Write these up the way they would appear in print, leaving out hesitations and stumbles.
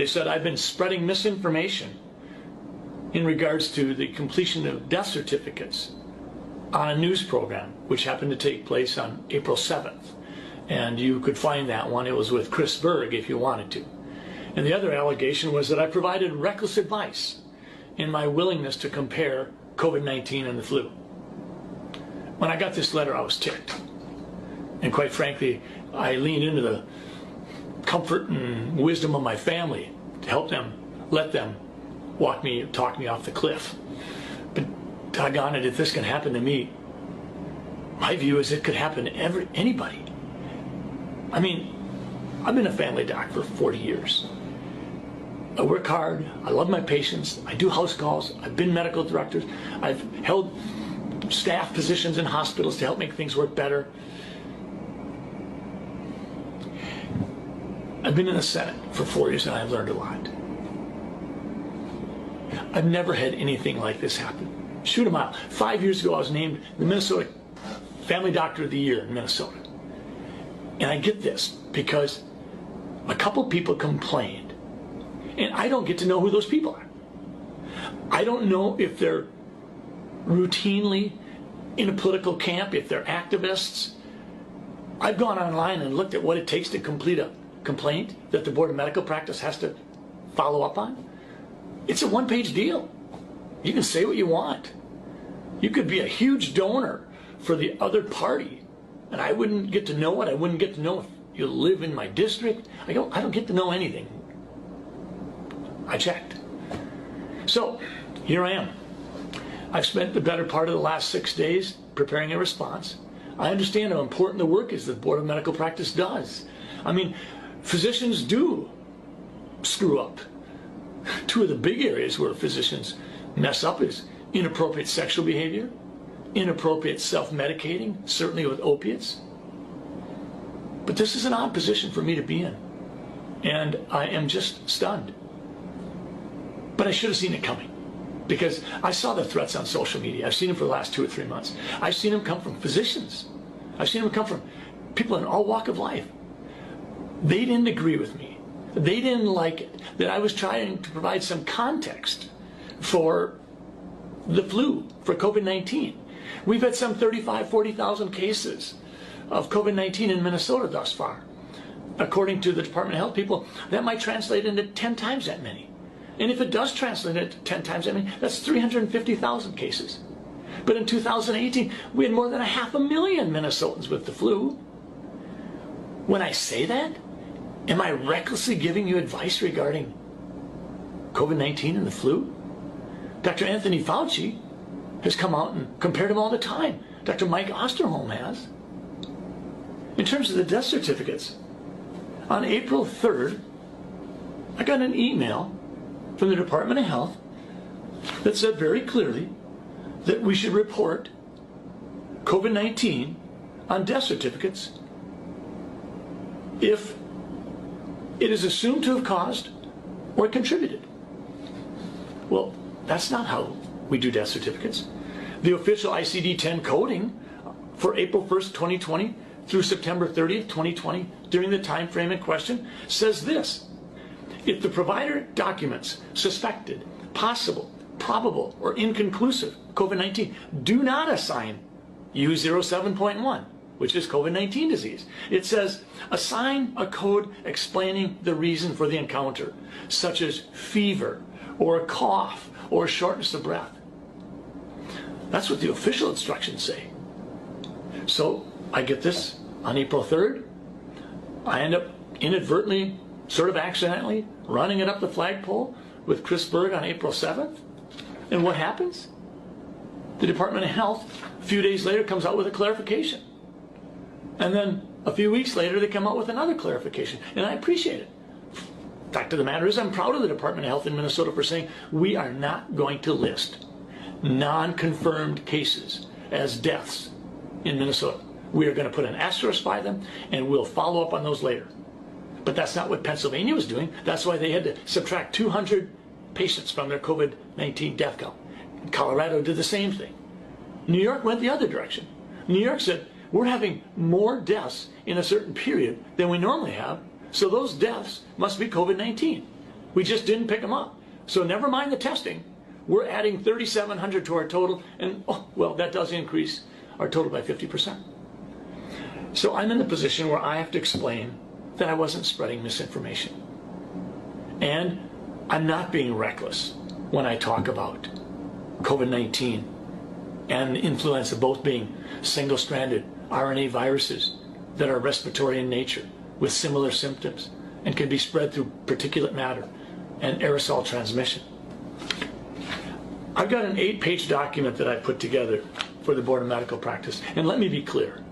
They said I've been spreading misinformation in regards to the completion of death certificates on a news program, which happened to take place on April 7th. And you could find that one. It was with Chris Berg if you wanted to. And the other allegation was that I provided reckless advice in my willingness to compare COVID-19 and the flu. When I got this letter, I was ticked. And quite frankly, I leaned into the comfort and wisdom of my family to help them, let them talk me off the cliff. But doggone it, if this can happen to me, my view is it could happen to anybody. I mean, I've been a family doc for 40 years. I work hard, I love my patients, I do house calls, I've been medical director, I've held staff positions in hospitals to help make things work better. I've been in the Senate for 4 years and I've learned a lot. I've never had anything like this happen. Shoot a mile. 5 years ago I was named the Minnesota Family Doctor of the Year in Minnesota. And I get this because a couple people complained and I don't get to know who those people are. I don't know if they're routinely in a political camp, if they're activists. I've gone online and looked at what it takes to complete a complaint that the Board of Medical Practice has to follow up on. It's a one-page deal. You can say what you want. You could be a huge donor for the other party, and I wouldn't get to know it. I wouldn't get to know if you live in my district. I don't get to know anything. I checked. So here I am. I've spent the better part of the last 6 days preparing a response. I understand how important the work is that the Board of Medical Practice does. I mean, physicians do screw up. Two of the big areas where physicians mess up is inappropriate sexual behavior, inappropriate self-medicating, certainly with opiates. But this is an odd position for me to be in, and I am just stunned. But I should have seen it coming, because I saw the threats on social media. I've seen them for the last 2 or 3 months. I've seen them come from physicians. I've seen them come from people in all walk of life. They didn't agree with me. They didn't like it, that I was trying to provide some context for the flu, for COVID-19. We've had some 35,000, 40,000 cases of COVID-19 in Minnesota thus far. According to the Department of Health people, that might translate into 10 times that many. And if it does translate into 10 times that many, that's 350,000 cases. But in 2018, we had more than 500,000 Minnesotans with the flu. When I say that, am I recklessly giving you advice regarding COVID-19 and the flu? Dr. Anthony Fauci has come out and compared them all the time. Dr. Mike Osterholm has. In terms of the death certificates, on April 3rd, I got an email from the Department of Health that said very clearly that we should report COVID-19 on death certificates if it is assumed to have caused or contributed. Well, that's not how we do death certificates. The official ICD-10 coding for April 1st, 2020 through September 30th, 2020, during the time frame in question, says this: if the provider documents suspected, possible, probable, or inconclusive COVID-19, do not assign U07.1, which is COVID-19 disease. It says, assign a code explaining the reason for the encounter, such as fever, or a cough, or shortness of breath. That's what the official instructions say. So I get this on April 3rd. I end up inadvertently, sort of accidentally, running it up the flagpole with Chris Berg on April 7th. And what happens? The Department of Health, a few days later, comes out with a clarification. And then a few weeks later, they come out with another clarification. And I appreciate it. Fact of the matter is, I'm proud of the Department of Health in Minnesota for saying we are not going to list non-confirmed cases as deaths in Minnesota. We are going to put an asterisk by them, and we'll follow up on those later. But that's not what Pennsylvania was doing. That's why they had to subtract 200 patients from their COVID-19 death count. Colorado did the same thing. New York went the other direction. New York said, we're having more deaths in a certain period than we normally have, so those deaths must be COVID-19. We just didn't pick them up. So never mind the testing. We're adding 3,700 to our total, and oh, well, that does increase our total by 50%. So I'm in the position where I have to explain that I wasn't spreading misinformation. And I'm not being reckless when I talk about COVID-19 and influenza both being single-stranded RNA viruses that are respiratory in nature with similar symptoms and can be spread through particulate matter and aerosol transmission. I've got an 8-page document that I put together for the Board of Medical Practice, and let me be clear.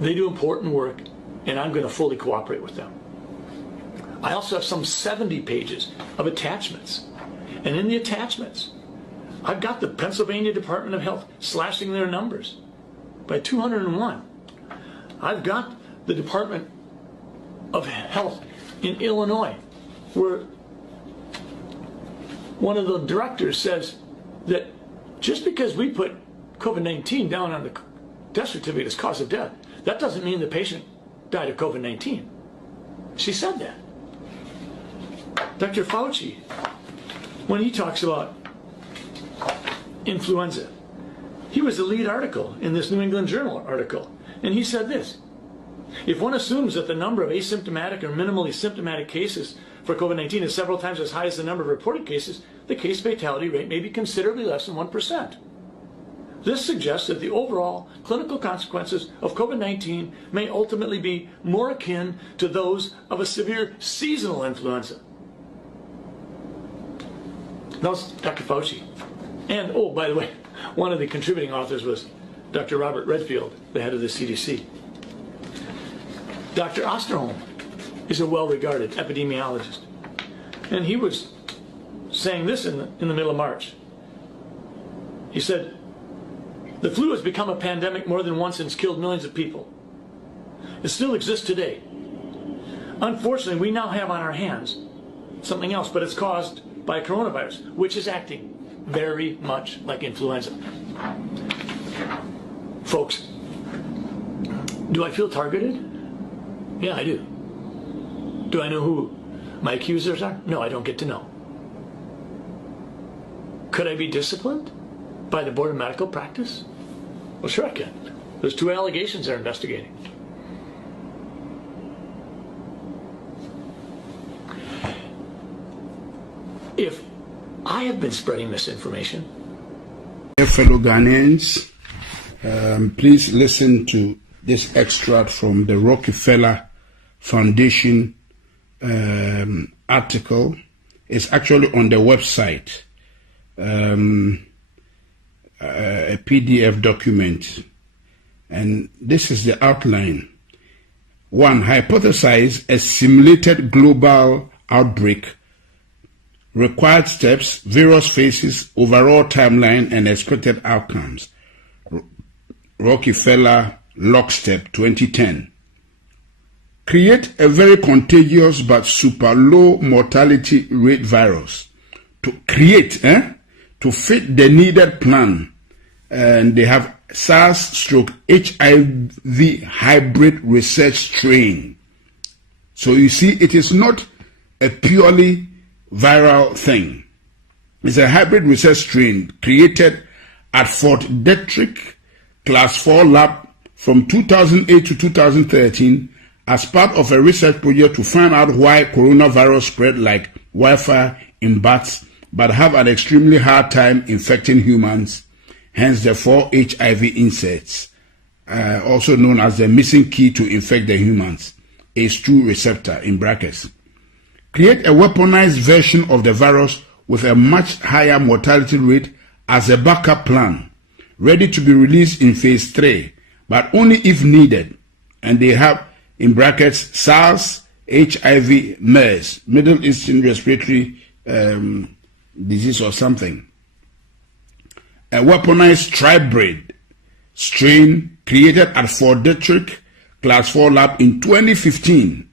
They do important work, and I'm going to fully cooperate with them. I also have some 70 pages of attachments, and in the attachments, I've got the Pennsylvania Department of Health slashing their numbers by 201. I've got the Department of Health in Illinois, where one of the directors says that just because we put COVID-19 down on the death certificate as cause of death, that doesn't mean the patient died of COVID-19. She said that. Dr. Fauci, when he talks about influenza, he was the lead article in this New England Journal article, and he said this: if one assumes that the number of asymptomatic or minimally symptomatic cases for COVID-19 is several times as high as the number of reported cases, the case fatality rate may be considerably less than 1%. This suggests that the overall clinical consequences of COVID-19 may ultimately be more akin to those of a severe seasonal influenza. That was Dr. Fauci. And, oh, by the way, one of the contributing authors was Dr. Robert Redfield, the head of the CDC. Dr. Osterholm is a well-regarded epidemiologist, and he was saying this in the middle of March. He said, the flu has become a pandemic more than once and has killed millions of people. It still exists today. Unfortunately, we now have on our hands something else, but it's caused by coronavirus, which is acting very much like influenza. Folks, do I feel targeted? Yeah, I do. Do I know who my accusers are? No, I don't get to know. Could I be disciplined by the Board of Medical Practice? Well, sure I can. There's 2 allegations they're investigating. If I have been spreading misinformation. Fellow Ghanaians, please listen to this extract from the Rockefeller Foundation article. It's actually on the website, a PDF document, and this is the outline. 1. Hypothesize a simulated global outbreak. Required steps, various phases, overall timeline, and expected outcomes. Rockefeller Lockstep 2010. Create a very contagious but super low mortality rate virus. To fit the needed plan. And they have SARS/HIV hybrid research strain. So you see, it is not a purely viral thing. It's a hybrid research strain created at Fort Detrick Class 4 lab from 2008 to 2013 as part of a research project to find out why coronavirus spread like wildfire in bats but have an extremely hard time infecting humans, hence the 4 HIV insects, also known as the missing key to infect the humans, ACE2 receptor in brackets. Create a weaponized version of the virus with a much higher mortality rate as a backup plan, ready to be released in phase 3, but only if needed. And they have, in brackets, SARS, HIV, MERS, Middle Eastern Respiratory Disease or something. A weaponized tribrid strain created at Fort Detrick Class 4 lab in 2015.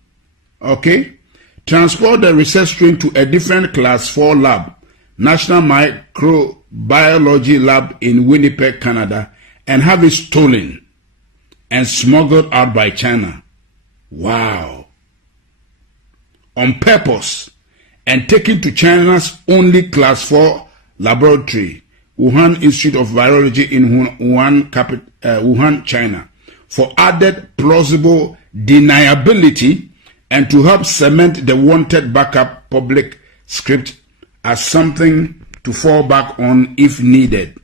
Okay? Transport the research strain to a different Class 4 lab, National Microbiology Lab in Winnipeg, Canada, and have it stolen and smuggled out by China. Wow. On purpose and taken to China's only Class 4 laboratory, Wuhan Institute of Virology in Wuhan, China, for added plausible deniability and to help cement the wanted backup public script as something to fall back on if needed.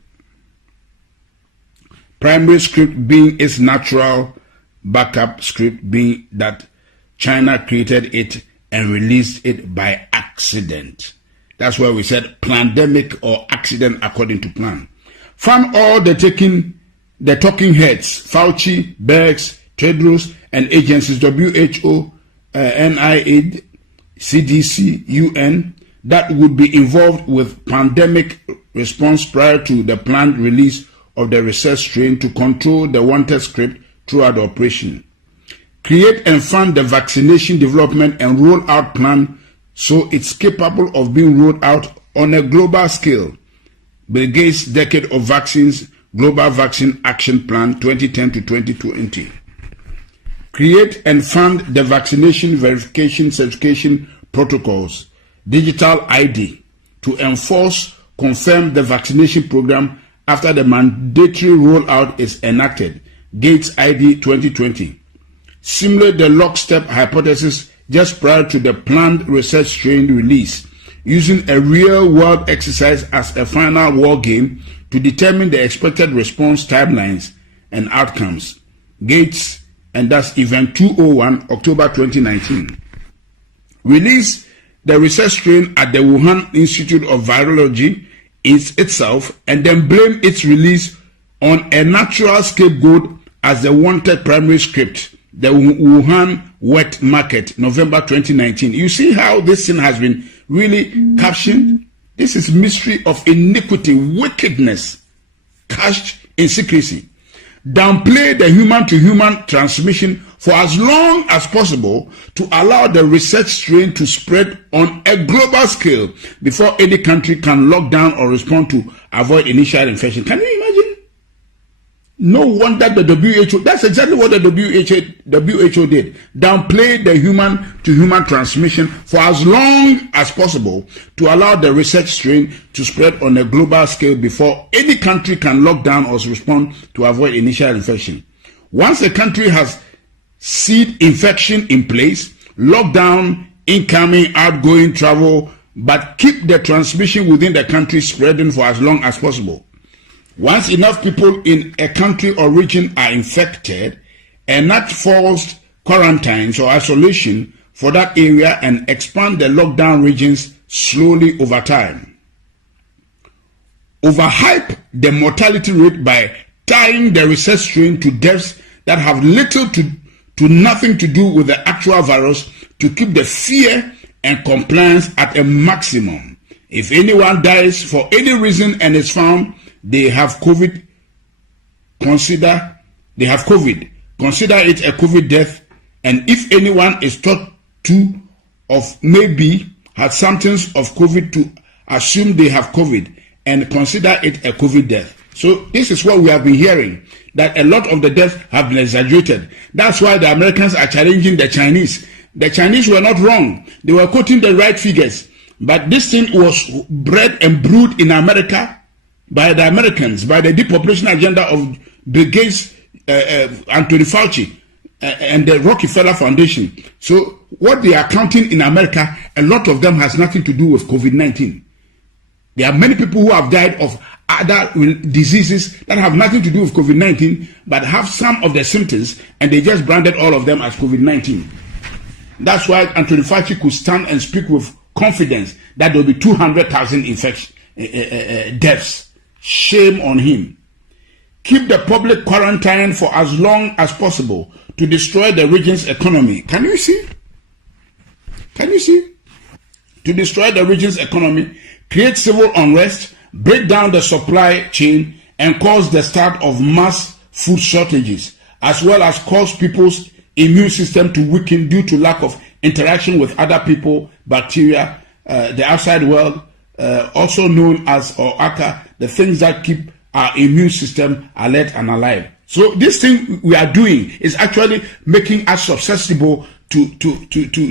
Primary script being its natural backup script being that China created it and released it by accident. That's why we said pandemic or accident according to plan. From all the talking heads, Fauci, Birx, Tedros, and agencies, WHO, NIH, CDC, UN, that would be involved with pandemic response prior to the planned release of the research strain to control the wanted script throughout the operation. Create and fund the vaccination development and rollout plan so it's capable of being rolled out on a global scale. Bill Gates' Decade of Vaccines Global Vaccine Action Plan 2010 to 2020. Create and fund the vaccination verification certification protocols, digital ID, to enforce, confirm the vaccination program after the mandatory rollout is enacted, Gates ID 2020. Simulate the lockstep hypothesis just prior to the planned research strain release, using a real-world exercise as a final war game to determine the expected response timelines and outcomes. Gates, and that's Event 201, October 2019. Release the research strain at the Wuhan Institute of Virology itself, and then blame its release on a natural scapegoat as the wanted primary script, the Wuhan wet market, November 2019. You see how this thing has been really captioned? This is mystery of iniquity, wickedness, cached in secrecy. Downplay the human-to-human transmission for as long as possible to allow the research strain to spread on a global scale before any country can lock down or respond to avoid initial infection. Can you imagine? No wonder the WHO, that's exactly what the WHO did. Downplay the human-to-human transmission for as long as possible to allow the research strain to spread on a global scale before any country can lock down or respond to avoid initial infection. Once a country has seed infection in place, lock down incoming, outgoing travel, but keep the transmission within the country spreading for as long as possible. Once enough people in a country or region are infected, enact forced quarantines or isolation for that area and expand the lockdown regions slowly over time. Overhype the mortality rate by tying the research strain to deaths that have little to nothing to do with the actual virus to keep the fear and compliance at a maximum. If anyone dies for any reason and is found they have COVID, consider it a COVID death, and if anyone is thought to of maybe had symptoms of COVID, to assume they have COVID and consider it a COVID death. So this is what we have been hearing, that a lot of the deaths have been exaggerated. That's why the Americans are challenging the Chinese. The Chinese were not wrong. They were quoting the right figures. But this thing was bred and brewed in America by the Americans, by the depopulation agenda of Bill Gates, Anthony Fauci, and the Rockefeller Foundation. So what they are counting in America, a lot of them has nothing to do with COVID-19. There are many people who have died of other diseases that have nothing to do with COVID-19, but have some of the symptoms, and they just branded all of them as COVID-19. That's why Anthony Fauci could stand and speak with confidence that there will be 200,000 deaths. Shame on him. Keep the public quarantine for as long as possible to destroy the region's economy. Can you see? To destroy the region's economy, create civil unrest, break down the supply chain, and cause the start of mass food shortages, as well as cause people's immune system to weaken due to lack of interaction with other people, bacteria, the outside world, also known as, or aka, the things that keep our immune system alert and alive. So this thing we are doing is actually making us susceptible to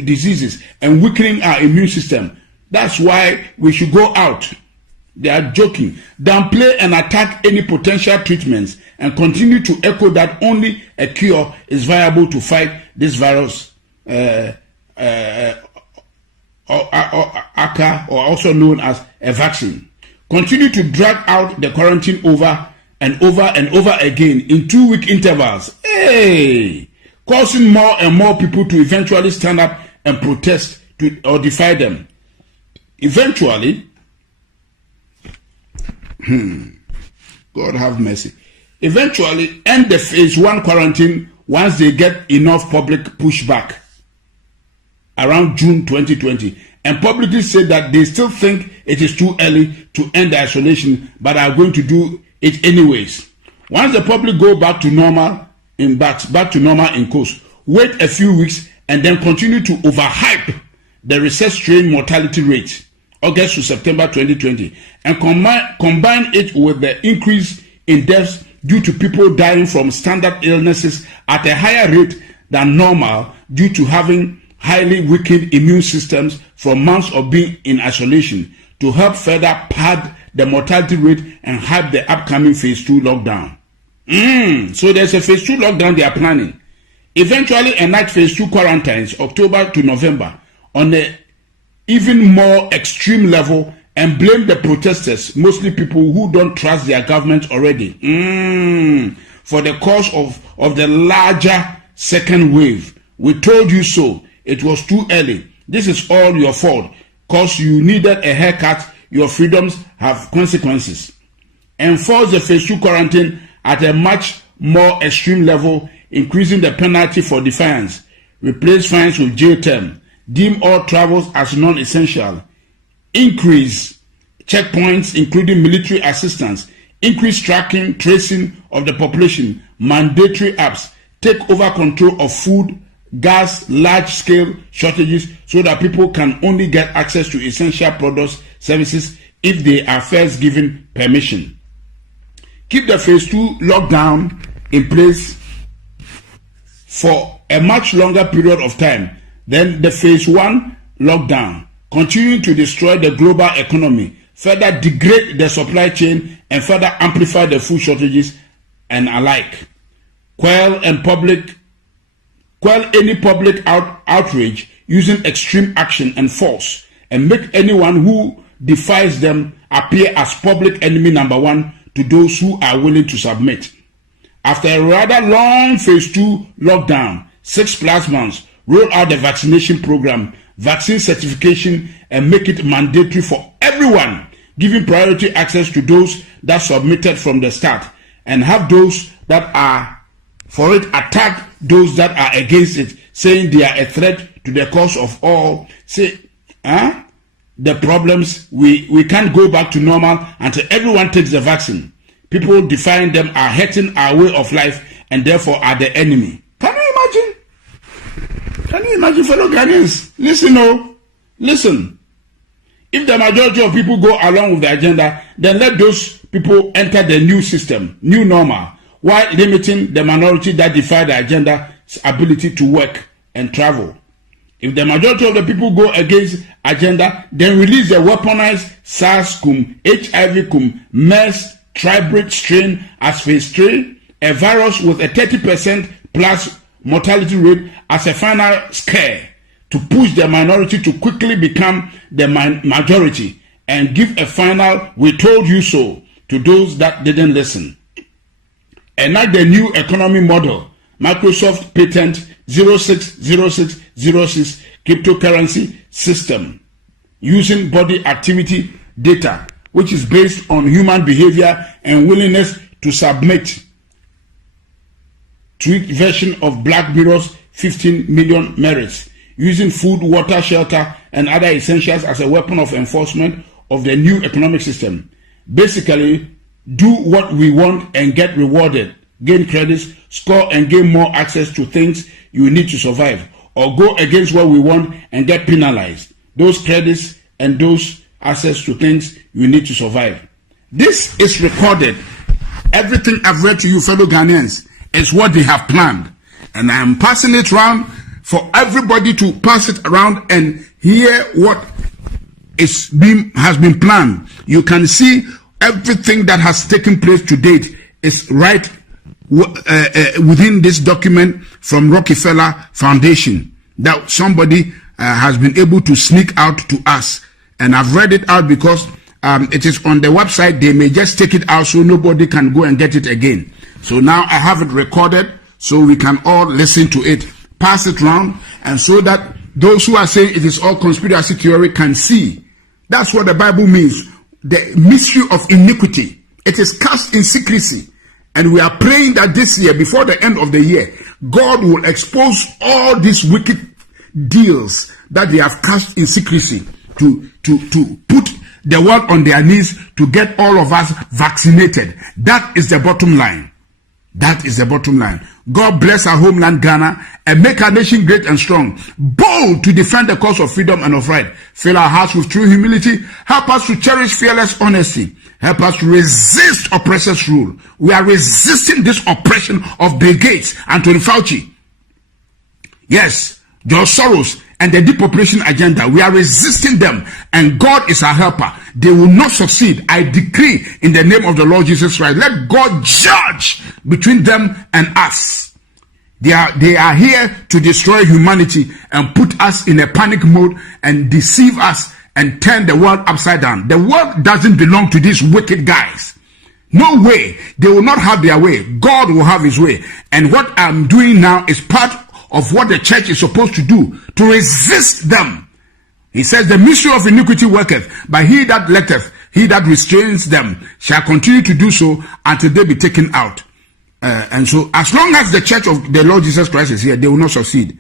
diseases and weakening our immune system. That's why we should go out. They are joking. Downplay and attack any potential treatments and continue to echo that only a cure is viable to fight this virus, ACA, or also known as a vaccine. Continue to drag out the quarantine over and over and over again in 2-week intervals. Causing more and more people to eventually stand up and protest or defy them. Eventually, God have mercy. Eventually, end the phase 1 quarantine once they get enough public pushback around June 2020, and publicly say that they still think it is too early to end the isolation, but are going to do it anyways. Once the public go back to normal in course, wait a few weeks and then continue to overhype the recess strain mortality rate, August to September 2020, and combine it with the increase in deaths due to people dying from standard illnesses at a higher rate than normal due to having highly weakened immune systems from months of being in isolation, to help further pad the mortality rate and hype the upcoming phase 2 lockdown. So there's a phase 2 lockdown they are planning. Eventually enact phase 2 quarantines October to November on an even more extreme level and blame the protesters, mostly people who don't trust their government already, for the cause of the larger second wave. We told you so. It was too early. This is all your fault. Cause you needed a haircut. Your freedoms have consequences. Enforce the phase 2 quarantine at a much more extreme level, increasing the penalty for defiance. Replace fines with jail term. Deem all travels as non-essential. Increase checkpoints, including military assistance. Increase tracking, tracing of the population. Mandatory apps. Take over control of food, gas, large-scale shortages so that people can only get access to essential products, services if they are first given permission. Keep the phase 2 lockdown in place for a much longer period of time than the phase 1 lockdown, continuing to destroy the global economy, further degrade the supply chain, and further amplify the food shortages and alike. Quell any public outrage using extreme action and force, and make anyone who defies them appear as public enemy number 1 to those who are willing to submit. After a rather long phase 2 lockdown, 6+ months, roll out the vaccination program, vaccine certification, and make it mandatory for everyone, giving priority access to those that submitted from the start, and have those that are for it attack those that are against it, saying they are a threat to the cause of all. Say, the problems, we can't go back to normal until everyone takes the vaccine. People defying them are hurting our way of life and therefore are the enemy. Can you imagine? Can you imagine, fellow Ghanaians? Listen. If the majority of people go along with the agenda, then let those people enter the new system, new normal, while limiting the minority that defy the agenda's ability to work and travel. If the majority of the people go against agenda, then release the weaponized SARS-CoV, HIV-CoV, MERS, tribrid strain as phase 3, a virus with a 30% plus mortality rate as a final scare to push the minority to quickly become the majority and give a final "we told you so" to those that didn't listen. Enact the new economy model, Microsoft Patent 060606 cryptocurrency system, using body activity data, which is based on human behavior and willingness to submit. Tweaked version of Black Mirror's 15 million merits, using food, water, shelter, and other essentials as a weapon of enforcement of the new economic system. Basically, do what we want and get rewarded, gain credits, score and gain more access to things you need to survive, or go against what we want and get penalized. Those credits and those access to things you need to survive. This is recorded. Everything I've read to you, fellow Ghanaians, is what they have planned. And I am passing it around for everybody to pass it around and hear what has been planned. You can see everything that has taken place to date is right within this document from Rockefeller Foundation that somebody has been able to sneak out to us. And I've read it out because it is on the website. They may just take it out so nobody can go and get it again. So now I have it recorded so we can all listen to it, pass it round, and so that those who are saying it is all conspiracy theory can see. That's what the Bible means. The mystery of iniquity. It is cast in secrecy. And we are praying that this year, before the end of the year, God will expose all these wicked deals that they have cast in secrecy to put the world on their knees to get all of us vaccinated. That is the bottom line. That is the bottom line. God bless our homeland Ghana and make our nation great and strong, bold to defend the cause of freedom and of right. Fill our hearts with true humility. Help us to cherish fearless honesty. Help us to resist oppressors' rule. We are resisting this oppression of Bill Gates, Anthony Fauci. Yes, George Soros and the depopulation agenda. We are resisting them, and God is our helper. They will not succeed. I decree in the name of the Lord Jesus Christ, let God judge between them and us. They are here to destroy humanity and put us in a panic mode and deceive us and turn the world upside down. The world doesn't belong to these wicked guys. No way. They will not have their way. God will have his way. And what I'm doing now is part of what the church is supposed to do, to resist them. He says, the mystery of iniquity worketh, but he that letteth, he that restrains them, shall continue to do so until they be taken out. And so, as long as the church of the Lord Jesus Christ is here, they will not succeed.